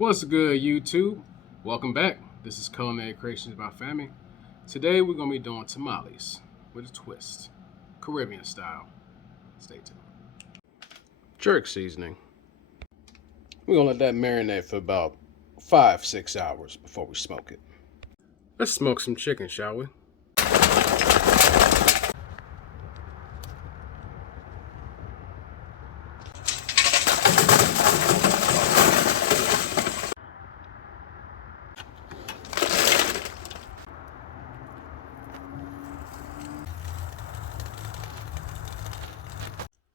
What's good, YouTube? Welcome back. This is Culinary Creations by Family. Today we're going to be doing tamales with a twist, Caribbean style. Stay tuned. Jerk seasoning. We're going to let that marinate for about 5-6 hours before we smoke it. Let's smoke some chicken, shall we?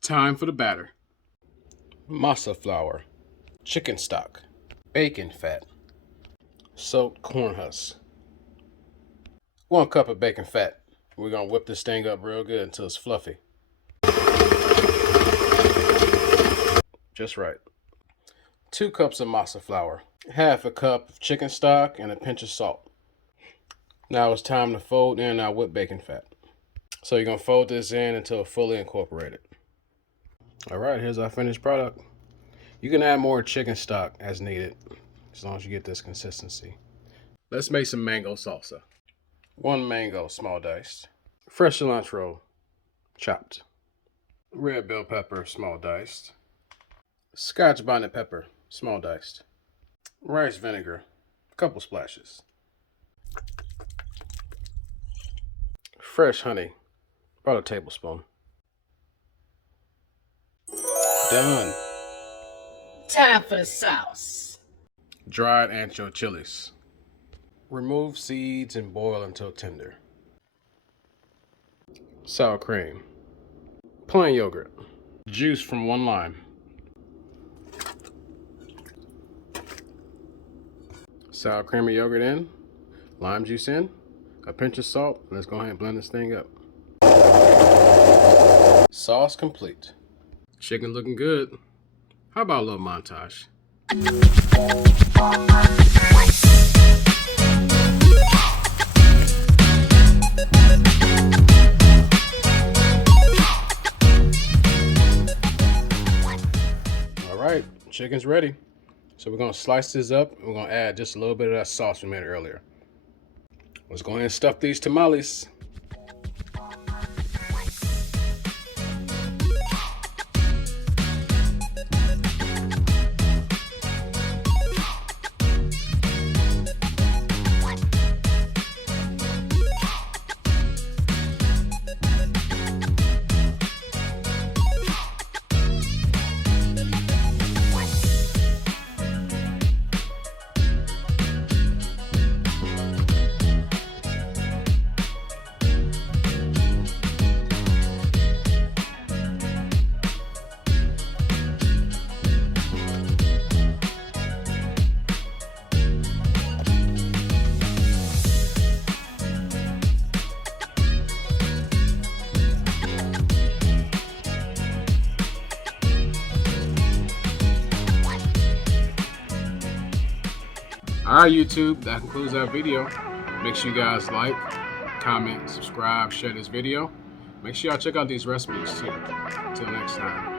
Time for the batter. Masa flour, chicken stock, bacon fat, soaked corn husks. 1 cup of bacon fat. We're going to whip this thing up real good until it's fluffy. Just right. 2 cups of masa flour, 1/2 cup of chicken stock, and a pinch of salt. Now it's time to fold in our whipped bacon fat. So you're going to fold this in until fully incorporated. All right, here's our finished product. You can add more chicken stock as needed, as long as you get this consistency. Let's make some mango salsa. 1 mango, small diced. Fresh cilantro, chopped. Red bell pepper, small diced. Scotch bonnet pepper, small diced. Rice vinegar, a couple splashes. Fresh honey, about a tablespoon. Done. Time for the sauce. Dried ancho chilies. Remove seeds and boil until tender. Sour cream. Plain yogurt. Juice from 1 lime. Sour cream and yogurt in. Lime juice in. A pinch of salt. Let's go ahead and blend this thing up. Sauce complete. Chicken looking good. How about a little montage? All right, chicken's ready. So we're gonna slice this up and we're gonna add just a little bit of that sauce we made earlier. Let's go ahead and stuff these tamales. Alright, YouTube, that concludes our video. Make sure you guys like, comment, subscribe, share this video. Make sure y'all check out these recipes too. Until next time.